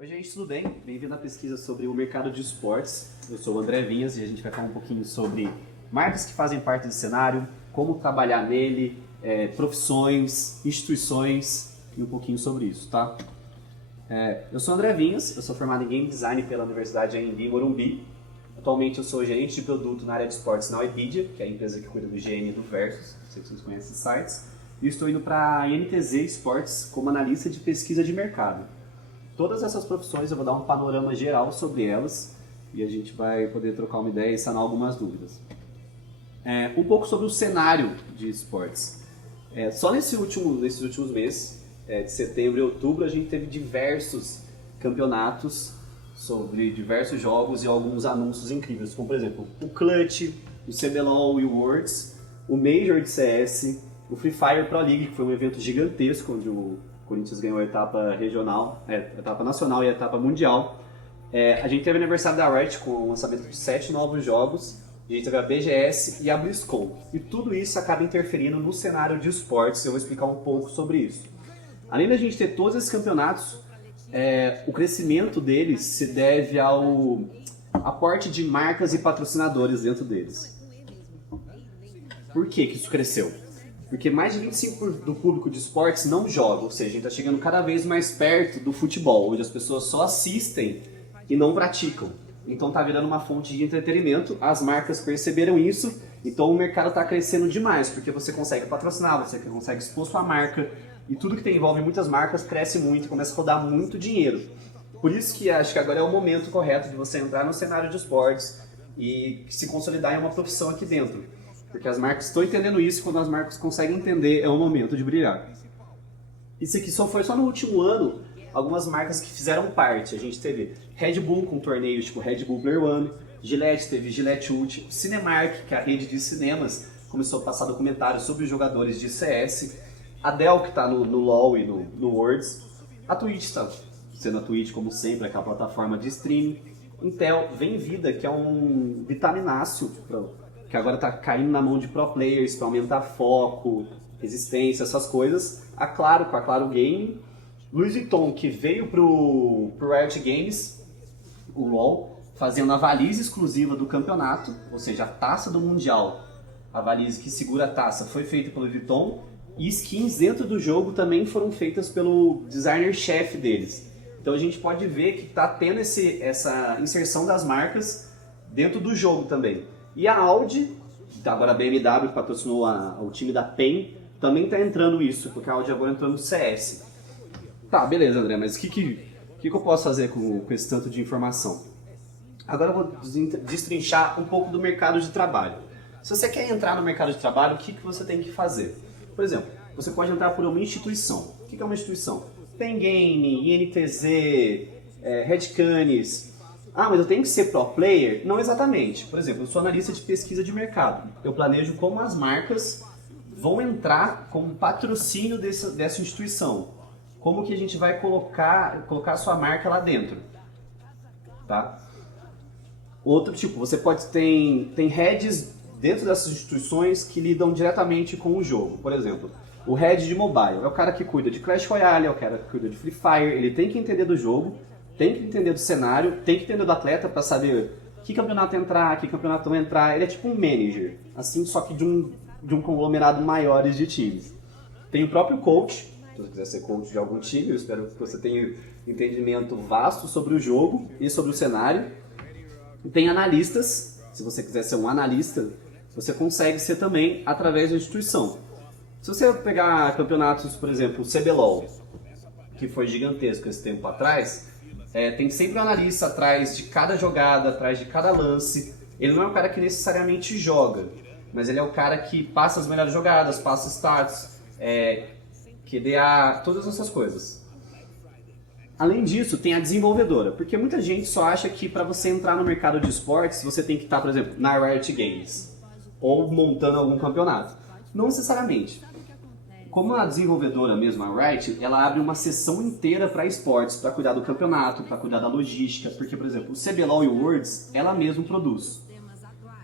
Oi gente, tudo bem? Bem-vindo à pesquisa sobre o mercado de esportes. Eu sou o André Vinhas e a gente vai falar um pouquinho sobre marcas que fazem parte do cenário, como trabalhar nele, profissões, instituições e um pouquinho sobre isso, tá? Eu sou o André Vinhas, eu sou formado em Game Design pela Universidade AMB Morumbi. Atualmente eu sou gerente de produto na área de esportes na Wikipedia, que é a empresa que cuida do GM e do Versus, não sei se vocês conhecem esses sites. E estou indo para a NTZ Esportes como analista de pesquisa de mercado. Todas essas profissões eu vou dar um panorama geral sobre elas e a gente vai poder trocar uma ideia e sanar algumas dúvidas. Um pouco sobre o cenário de esportes. Só nesses últimos meses, de setembro e outubro, a gente teve diversos campeonatos sobre diversos jogos e alguns anúncios incríveis, como por exemplo o Clutch, o CBLOL e o Worlds, o Major de CS, o Free Fire Pro League, que foi um evento gigantesco onde o Corinthians ganhou a etapa regional, a etapa nacional e a etapa mundial. A gente teve o aniversário da Riot com o lançamento de 7 novos jogos, a gente teve a BGS e a BlizzCon. E tudo isso acaba interferindo no cenário de esportes, e eu vou explicar um pouco sobre isso. Além da gente ter todos esses campeonatos, o crescimento deles se deve ao aporte de marcas e patrocinadores dentro deles. Por que isso cresceu? Porque mais de 25% do público de esportes não joga, ou seja, a gente está chegando cada vez mais perto do futebol, onde as pessoas só assistem e não praticam. Então está virando uma fonte de entretenimento, as marcas perceberam isso, então o mercado está crescendo demais, porque você consegue patrocinar, você consegue expor sua marca, e tudo que envolve muitas marcas cresce muito e começa a rodar muito dinheiro. Por isso que acho que agora é o momento correto de você entrar no cenário de esportes e se consolidar em uma profissão aqui dentro. Porque as marcas estão entendendo isso e quando as marcas conseguem entender é o momento de brilhar. Isso aqui foi só no último ano algumas marcas que fizeram parte. A gente teve Red Bull com torneios tipo Red Bull Player One, Gillette teve Gillette Ult, Cinemark, que é a rede de cinemas, começou a passar documentários sobre os jogadores de CS, a Dell, que está no LoL e no Worlds, a Twitch está sendo a Twitch como sempre, aquela plataforma de streaming, Intel, Vem Vida, que é um vitamináceo que agora está caindo na mão de pro players para aumentar foco, resistência, essas coisas. A Claro, com a Claro Game. Louis Vuitton, que veio pro Riot Games, o LoL, fazendo a valise exclusiva do campeonato, ou seja, a taça do Mundial, a valise que segura a taça foi feita pelo Louis Vuitton, e skins dentro do jogo também foram feitas pelo designer-chefe deles. Então a gente pode ver que está tendo essa inserção das marcas dentro do jogo também. E a Audi, agora a BMW, que patrocinou o time da PEN, também está entrando isso, porque a Audi agora entrou no CS. Tá, beleza, André, mas o que eu posso fazer com esse tanto de informação? Agora eu vou destrinchar um pouco do mercado de trabalho. Se você quer entrar no mercado de trabalho, o que você tem que fazer? Por exemplo, você pode entrar por uma instituição. O que é uma instituição? Pen Game, INTZ, Red Canis. Ah, mas eu tenho que ser pro player? Não exatamente. Por exemplo, eu sou analista de pesquisa de mercado. Eu planejo como as marcas vão entrar como patrocínio dessa instituição. Como que a gente vai colocar a sua marca lá dentro. Tá? Outro tipo, você pode ter heads dentro dessas instituições que lidam diretamente com o jogo. Por exemplo, o head de mobile é o cara que cuida de Clash Royale, é o cara que cuida de Free Fire, ele tem que entender do jogo, tem que entender do cenário, tem que entender do atleta para saber que campeonato entrar, que campeonato não entrar. Ele é tipo um manager, assim, só que de um conglomerado maior de times. Tem o próprio coach, se você quiser ser coach de algum time, eu espero que você tenha entendimento vasto sobre o jogo e sobre o cenário. Tem analistas, se você quiser ser um analista, você consegue ser também através da instituição. Se você pegar campeonatos, por exemplo, o CBLOL, que foi gigantesco esse tempo atrás, tem sempre um analista atrás de cada jogada, atrás de cada lance. Ele não é o cara que necessariamente joga, mas ele é o cara que passa as melhores jogadas, passa stats, QDA, todas essas coisas. Além disso, tem a desenvolvedora, porque muita gente só acha que para você entrar no mercado de esportes, você tem que estar, por exemplo, na Riot Games, ou montando algum campeonato. Não necessariamente. Como a desenvolvedora mesmo, a Riot, ela abre uma seção inteira para esportes, para cuidar do campeonato, para cuidar da logística, porque, por exemplo, o CBLOL e o Worlds, ela mesma produz.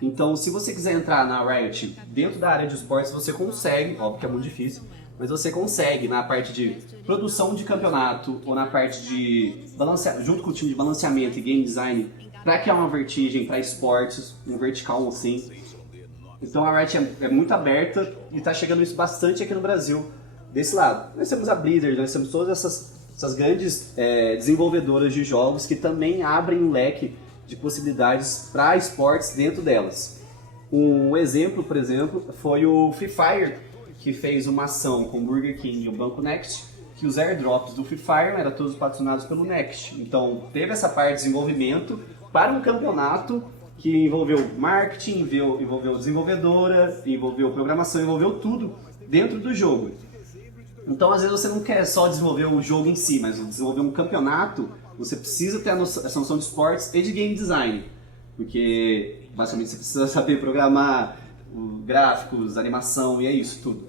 Então, se você quiser entrar na Riot dentro da área de esportes, você consegue, óbvio que é muito difícil, mas você consegue na parte de produção de campeonato ou na parte de junto com o time de balanceamento e game design para criar uma vertigem para esportes, um vertical assim. Então a Riot é muito aberta e está chegando isso bastante aqui no Brasil desse lado. Nós temos a Blizzard, nós temos todas essas grandes desenvolvedoras de jogos que também abrem um leque de possibilidades para esportes dentro delas. Um exemplo, por exemplo, foi o Free Fire, que fez uma ação com o Burger King e o Banco Next, que os airdrops do Free Fire eram todos patrocinados pelo Next. Então teve essa parte de desenvolvimento para um campeonato que envolveu marketing, envolveu desenvolvedora, envolveu programação, envolveu tudo dentro do jogo. Então às vezes você não quer só desenvolver o jogo em si, mas desenvolver um campeonato, você precisa ter essa noção de esportes e de game design. Porque basicamente você precisa saber programar gráficos, animação e é isso tudo.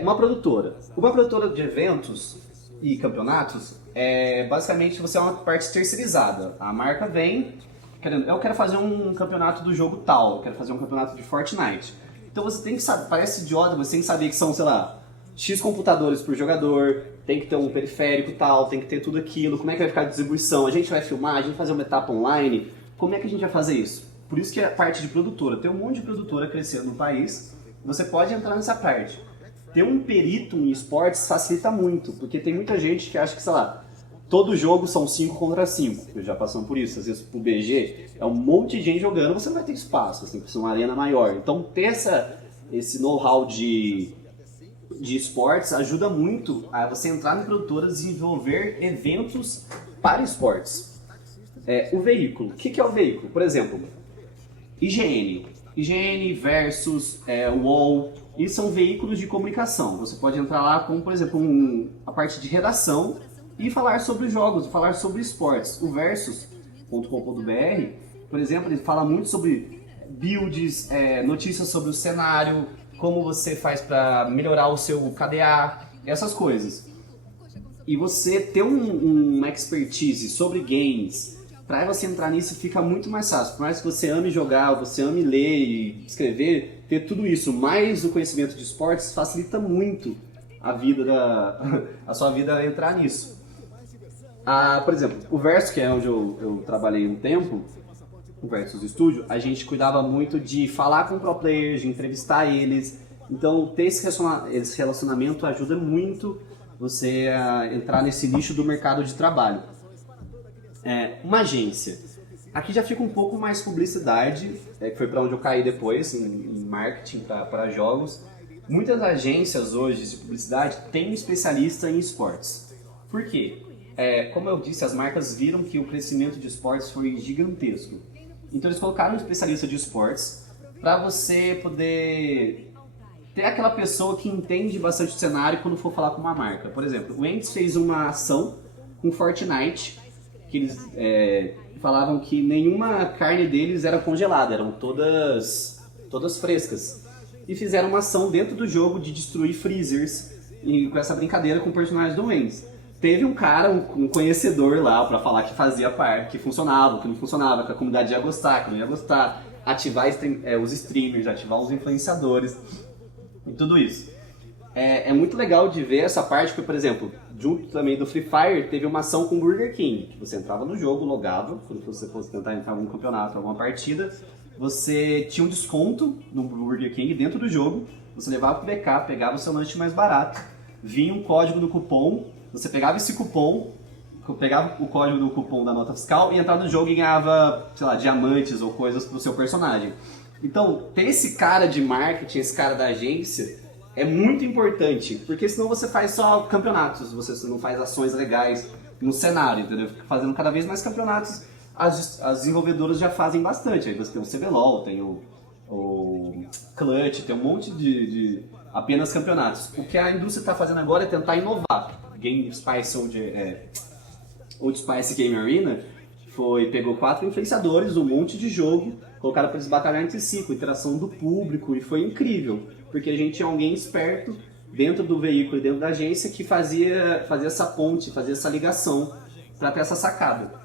Uma produtora de eventos e campeonatos, basicamente você é uma parte terceirizada. A marca vem, eu quero fazer um campeonato do jogo tal, eu quero fazer um campeonato de Fortnite. Então você tem que saber, parece idiota, você tem que saber que são, sei lá, X computadores por jogador, tem que ter um periférico tal, tem que ter tudo aquilo, como é que vai ficar a distribuição, a gente vai filmar, a gente vai fazer uma etapa online, como é que a gente vai fazer isso? Por isso que a parte de produtora, tem um monte de produtora crescendo no país, você pode entrar nessa parte. Ter um perito em esportes facilita muito, porque tem muita gente que acha que, sei lá, todo jogo são 5 contra 5, já passamos por isso, às vezes pro BG, é um monte de gente jogando, você não vai ter espaço, você tem que ser uma arena maior. Então ter esse know-how de esportes ajuda muito a você entrar em produtoras e desenvolver eventos para esportes. O veículo, o que é o veículo? Por exemplo, IGN versus UOL, e são veículos de comunicação. Você pode entrar lá com, por exemplo, a parte de redação e falar sobre jogos, falar sobre esportes. O versus.com.br, por exemplo, ele fala muito sobre builds, notícias sobre o cenário, como você faz para melhorar o seu KDA, essas coisas. E você ter uma expertise sobre games, para você entrar nisso fica muito mais fácil. Por mais que você ame jogar, você ame ler e escrever, ter tudo isso, mais o conhecimento de esportes, facilita muito a sua vida entrar nisso. Por exemplo, o Versus, que é onde eu trabalhei um tempo, o Versus Studio, a gente cuidava muito de falar com pro players, de entrevistar eles. Então, ter esse relacionamento ajuda muito você a entrar nesse nicho do mercado de trabalho. Uma agência. Aqui já fica um pouco mais publicidade, que foi para onde eu caí depois, em marketing para jogos. Muitas agências hoje de publicidade têm um especialista em esportes. Por quê? Como eu disse, as marcas viram que o crescimento de esportes foi gigantesco. Então eles colocaram um especialista de esportes para você poder ter aquela pessoa que entende bastante o cenário quando for falar com uma marca. Por exemplo, o Ents fez uma ação com Fortnite, que eles falavam que nenhuma carne deles era congelada, eram todas frescas. E fizeram uma ação dentro do jogo de destruir freezers e com essa brincadeira com o personagem do Ents. Teve um cara, um conhecedor lá para falar que fazia parte, que funcionava, que não funcionava, que a comunidade ia gostar, que não ia gostar, ativar os streamers, ativar os influenciadores e tudo isso. É muito legal de ver essa parte, porque, por exemplo, junto também do Free Fire, teve uma ação com o Burger King, que você entrava no jogo, logava, quando você fosse tentar entrar em algum campeonato, alguma partida, você tinha um desconto no Burger King dentro do jogo, você levava pro BK, pegava o seu lanche mais barato, vinha um código do cupom, você pegava esse cupom, pegava o código do cupom da nota fiscal e entrava no jogo e ganhava, sei lá, diamantes ou coisas pro seu personagem. Então, ter esse cara de marketing, esse cara da agência, é muito importante, porque senão você faz só campeonatos, você não faz ações legais no cenário, entendeu? Fica fazendo cada vez mais campeonatos, as desenvolvedoras já fazem bastante. Aí você tem o CBLOL, tem o Clutch, tem um monte de apenas campeonatos. O que a indústria está fazendo agora é tentar inovar. Game Spice Old Spice Game Arena pegou 4 influenciadores, um monte de jogo, colocaram para eles batalhar entre si, com interação do público, e foi incrível, porque a gente tinha alguém esperto dentro do veículo e dentro da agência que fazia essa ponte, fazia essa ligação para ter essa sacada.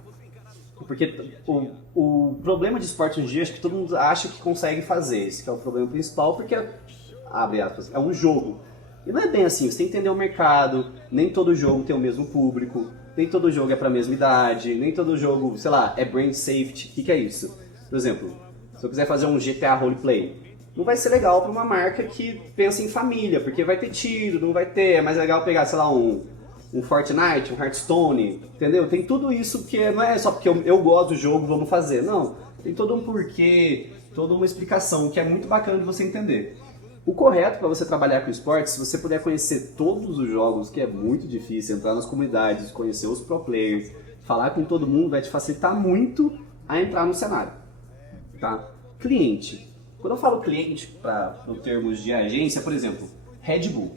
Porque o problema de esporte hoje em dia, acho que todo mundo acha que consegue fazer, esse que é o problema principal, porque, abre aspas, é um jogo. E não é bem assim, você tem que entender o mercado, nem todo jogo tem o mesmo público, nem todo jogo é para a mesma idade, nem todo jogo, sei lá, é brand safety. O que é isso? Por exemplo, se eu quiser fazer um GTA roleplay, não vai ser legal para uma marca que pensa em família, porque vai ter tiro, não vai ter, é mais legal pegar, sei lá, um Fortnite, um Hearthstone, entendeu? Tem tudo isso que não é só porque eu gosto do jogo, vamos fazer, não. Tem todo um porquê, toda uma explicação que é muito bacana de você entender. O correto para você trabalhar com esportes, se você puder conhecer todos os jogos, que é muito difícil, entrar nas comunidades, conhecer os pro players, falar com todo mundo, vai te facilitar muito a entrar no cenário. Tá? Cliente. Quando eu falo cliente, para termos de agência, por exemplo, Red Bull.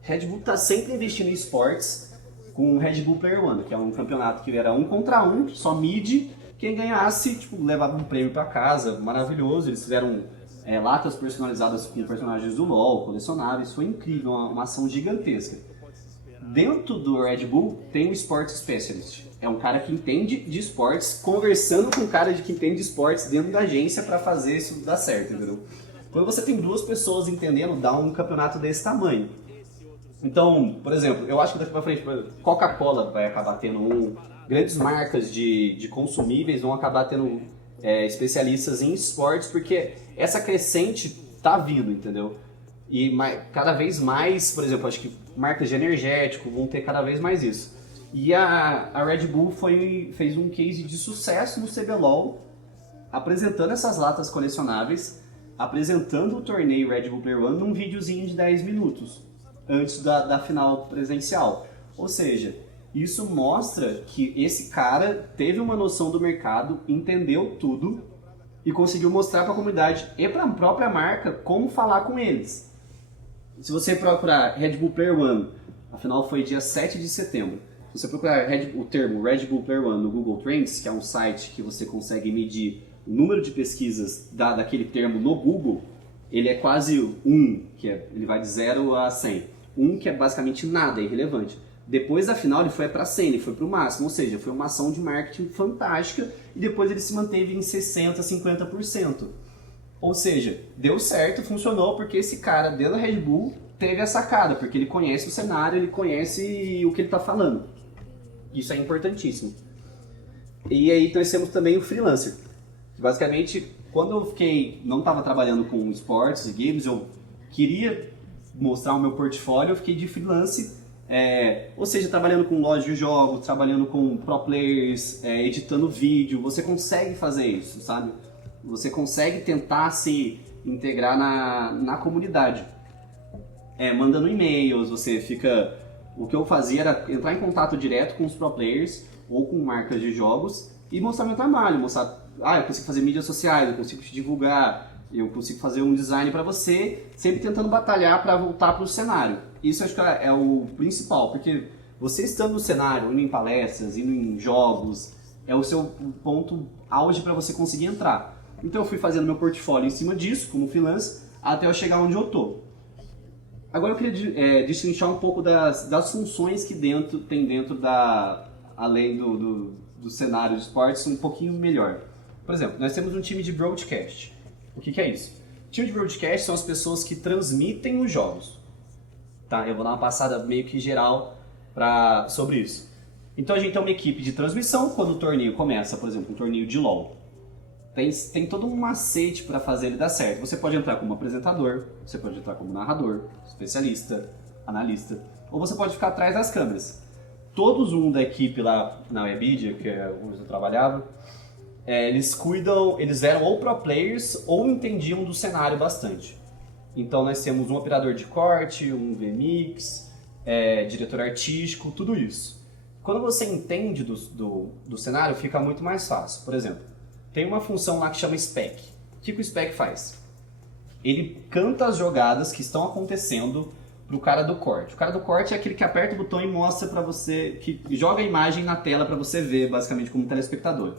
Red Bull está sempre investindo em esportes com o Red Bull Player One, que é um campeonato que era 1 contra 1, só mid, quem ganhasse tipo, levava um prêmio para casa, maravilhoso. Eles fizeram latas personalizadas com personagens do LoL, colecionáveis, foi incrível, uma ação gigantesca. Dentro do Red Bull tem o Sports Specialist, é um cara que entende de esportes, conversando com um cara que entende de esportes dentro da agência para fazer isso dar certo, entendeu? Quando você tem duas pessoas entendendo, dá um campeonato desse tamanho. Então, por exemplo, eu acho que daqui pra frente, Coca-Cola vai acabar tendo grandes marcas de consumíveis vão acabar tendo especialistas em esportes, porque essa crescente tá vindo, entendeu? E cada vez mais, por exemplo, acho que marcas de energético vão ter cada vez mais isso. E a Red Bull fez um case de sucesso no CBLOL, apresentando essas latas colecionáveis, apresentando o torneio Red Bull Player One num videozinho de 10 minutos, antes da final presencial. Ou seja, isso mostra que esse cara teve uma noção do mercado, entendeu tudo e conseguiu mostrar para a comunidade e para a própria marca como falar com eles. Se você procurar Red Bull Player One, a final foi dia 7 de setembro. Se você procurar o termo Red Bull Player One no Google Trends, que é um site que você consegue medir o número de pesquisas daquele termo no Google, ele é quase 1, ele vai de 0 a 100. 1 que é basicamente nada, é irrelevante. Depois da final ele foi para 100, ele foi para o máximo, ou seja, foi uma ação de marketing fantástica e depois ele se manteve em 60%, 50%. Ou seja, deu certo, funcionou porque esse cara dentro da Red Bull teve a sacada, porque ele conhece o cenário, ele conhece o que ele está falando. Isso é importantíssimo. E aí nós temos também o freelancer. Basicamente, quando eu não estava trabalhando com esportes e games, eu queria mostrar o meu portfólio, eu fiquei de freelance, ou seja, trabalhando com loja de jogos, trabalhando com pro players, editando vídeo, você consegue fazer isso, sabe? Você consegue tentar se integrar na comunidade. Mandando e-mails, você fica... O que eu fazia era entrar em contato direto com os pro players ou com marcas de jogos e mostrar meu trabalho, mostrar, eu consigo fazer mídias sociais, eu consigo te divulgar, eu consigo fazer um design para você, sempre tentando batalhar para voltar para o cenário. Isso acho que é o principal, porque você estando no cenário, indo em palestras, indo em jogos, é o seu ponto auge para você conseguir entrar. Então eu fui fazendo meu portfólio em cima disso, como freelance, até eu chegar onde eu tô. Agora eu queria destrinchar um pouco das funções que tem dentro além do cenário de esportes um pouquinho melhor. Por exemplo, nós temos um time de broadcast. O que é isso? O time de broadcast são as pessoas que transmitem os jogos. Tá? Eu vou dar uma passada meio que geral sobre isso. Então a gente tem uma equipe de transmissão quando o torneio começa, por exemplo, um torneio de LoL. Tem todo um macete para fazer ele dar certo. Você pode entrar como apresentador, você pode entrar como narrador, especialista, analista, ou você pode ficar atrás das câmeras. Todos da equipe lá na Webedia, que é onde eu trabalhava, eles eram ou pro players ou entendiam do cenário bastante. Então nós temos um operador de corte, um VMix, diretor artístico, tudo isso. Quando você entende do cenário, fica muito mais fácil. Por exemplo, tem uma função lá que chama spec. O que o spec faz? Ele canta as jogadas que estão acontecendo pro cara do corte. O cara do corte é aquele que aperta o botão e mostra para você, que joga a imagem na tela para você ver, basicamente, como telespectador.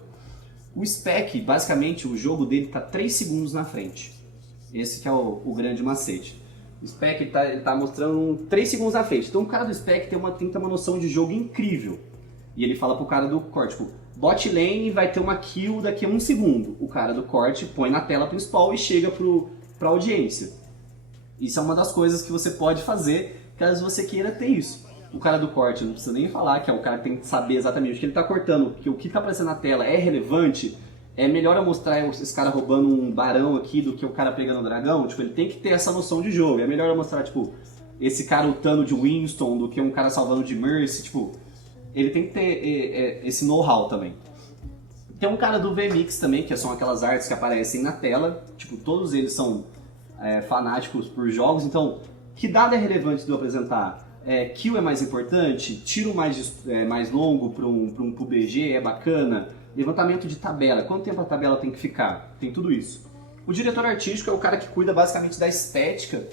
O spec, basicamente, o jogo dele está 3 segundos na frente. Esse que é o grande macete. O spec ele tá mostrando 3 segundos na frente. Então o cara do spec tem uma noção de jogo incrível. E ele fala pro cara do corte, tipo, bot lane vai ter uma kill daqui a 1 segundo. O cara do corte põe na tela principal e chega pra audiência. Isso é uma das coisas que você pode fazer caso você queira ter isso. O cara do corte, não precisa nem falar, que é o cara que tem que saber exatamente o que ele está cortando, que o que está aparecendo na tela é relevante, é melhor eu mostrar esse cara roubando um barão aqui do que o cara pegando o dragão. Tipo, ele tem que ter essa noção de jogo. É melhor eu mostrar, tipo, esse cara lutando de Winston do que um cara salvando de Mercy. Tipo, ele tem que ter esse know-how também. Tem um cara do VMix também, que são aquelas artes que aparecem na tela. Tipo, todos eles são fanáticos por jogos. Então, que dado é relevante de eu apresentar? Kill é mais importante? Tiro mais longo pro BG é bacana? Levantamento de tabela, quanto tempo a tabela tem que ficar? Tem tudo isso. O diretor artístico é o cara que cuida basicamente da estética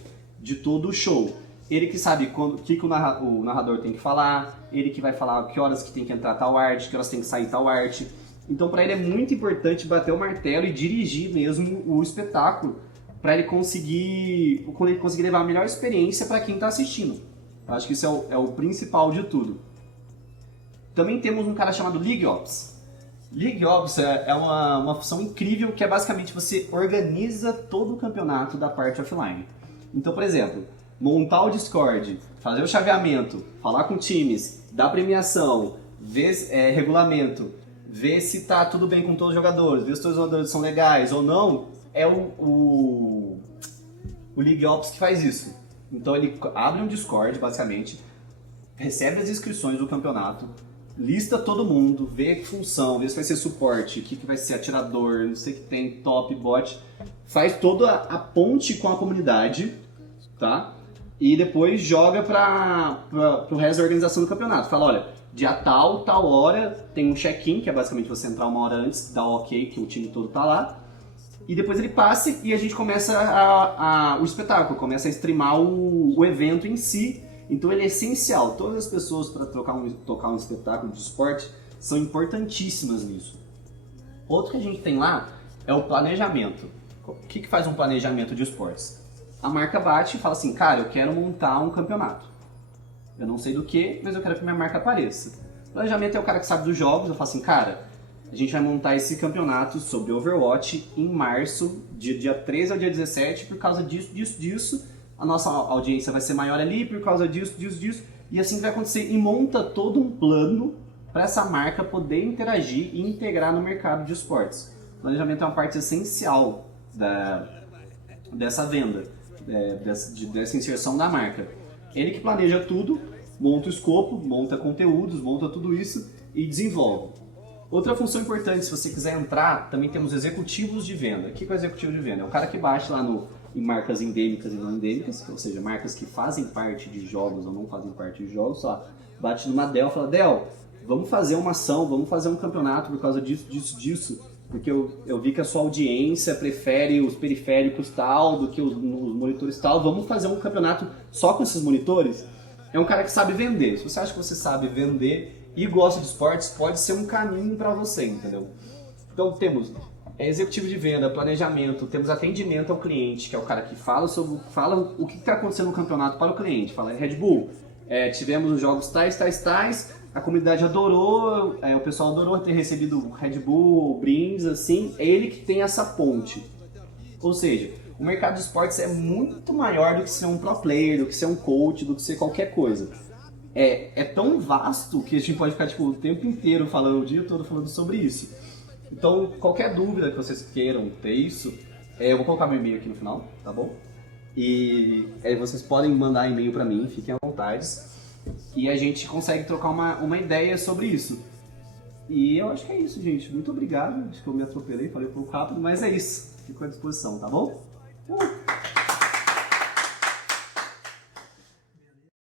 de todo o show. Ele que sabe o que o narrador tem que falar, ele que vai falar que horas que tem que entrar tal arte, que horas tem que sair tal arte. Então para ele é muito importante bater o martelo e dirigir mesmo o espetáculo para ele conseguir levar a melhor experiência para quem está assistindo. Eu acho que isso é o principal de tudo. Também temos um cara chamado League Ops. League Ops é uma função incrível que é basicamente você organiza todo o campeonato da parte offline. Então, por exemplo, montar o Discord, fazer o chaveamento, falar com times, dar premiação, ver regulamento, ver se tá tudo bem com todos os jogadores, ver se todos os jogadores são legais ou não, é o League Ops que faz isso. Então ele abre um Discord, basicamente, recebe as inscrições do campeonato, lista todo mundo, vê que função, vê se vai ser suporte, o que vai ser atirador, não sei o que tem, top, bot. Faz toda a ponte com a comunidade, tá? E depois joga pro resto da organização do campeonato. Fala, olha, dia tal hora, tem um check-in, que é basicamente você entrar uma hora antes, dar o ok, que o time todo tá lá. E depois ele passa e a gente começa o espetáculo, começa a streamar o evento em si. Então ele é essencial. Todas as pessoas para tocar um espetáculo de esporte são importantíssimas nisso. Outro que a gente tem lá é o planejamento. O que faz um planejamento de esportes? A marca bate e fala assim, cara, eu quero montar um campeonato. Eu não sei do que, mas eu quero que minha marca apareça. O planejamento é o cara que sabe dos jogos, eu falo assim, cara, a gente vai montar esse campeonato sobre Overwatch em março, dia 13 ao dia 17, por causa disso. A nossa audiência vai ser maior ali por causa disso, e assim vai acontecer. E monta todo um plano para essa marca poder interagir e integrar no mercado de esportes. O planejamento é uma parte essencial dessa venda, dessa inserção da marca. Ele que planeja tudo, monta o escopo, monta conteúdos, monta tudo isso e desenvolve. Outra função importante, se você quiser entrar, também temos executivos de venda. O que é o executivo de venda? É o cara que bate lá em marcas endêmicas e não endêmicas, ou seja, marcas que fazem parte de jogos ou não fazem parte de jogos, só bate numa Dell e fala, Dell, vamos fazer uma ação, vamos fazer um campeonato por causa disso, porque eu vi que a sua audiência prefere os periféricos tal do que os monitores tal, vamos fazer um campeonato só com esses monitores? É um cara que sabe vender. Se você acha que você sabe vender e gosta de esportes, pode ser um caminho para você, entendeu? Então temos executivo de venda, planejamento, temos atendimento ao cliente, que é o cara que fala o que está acontecendo no campeonato para o cliente. Fala, Red Bull, tivemos os jogos tais, a comunidade adorou, o pessoal adorou ter recebido Red Bull, brindes, assim, é ele que tem essa ponte. Ou seja, o mercado de esportes é muito maior do que ser um pro player, do que ser um coach, do que ser qualquer coisa. É tão vasto que a gente pode ficar o tempo inteiro falando, o dia todo falando sobre isso. Então, qualquer dúvida que vocês queiram ter isso, eu vou colocar meu e-mail aqui no final, tá bom? E vocês podem mandar e-mail pra mim, fiquem à vontade. E a gente consegue trocar uma ideia sobre isso. E eu acho que é isso, gente. Muito obrigado. Acho que eu me atropelei, falei um pouco rápido, mas é isso. Fico à disposição, tá bom?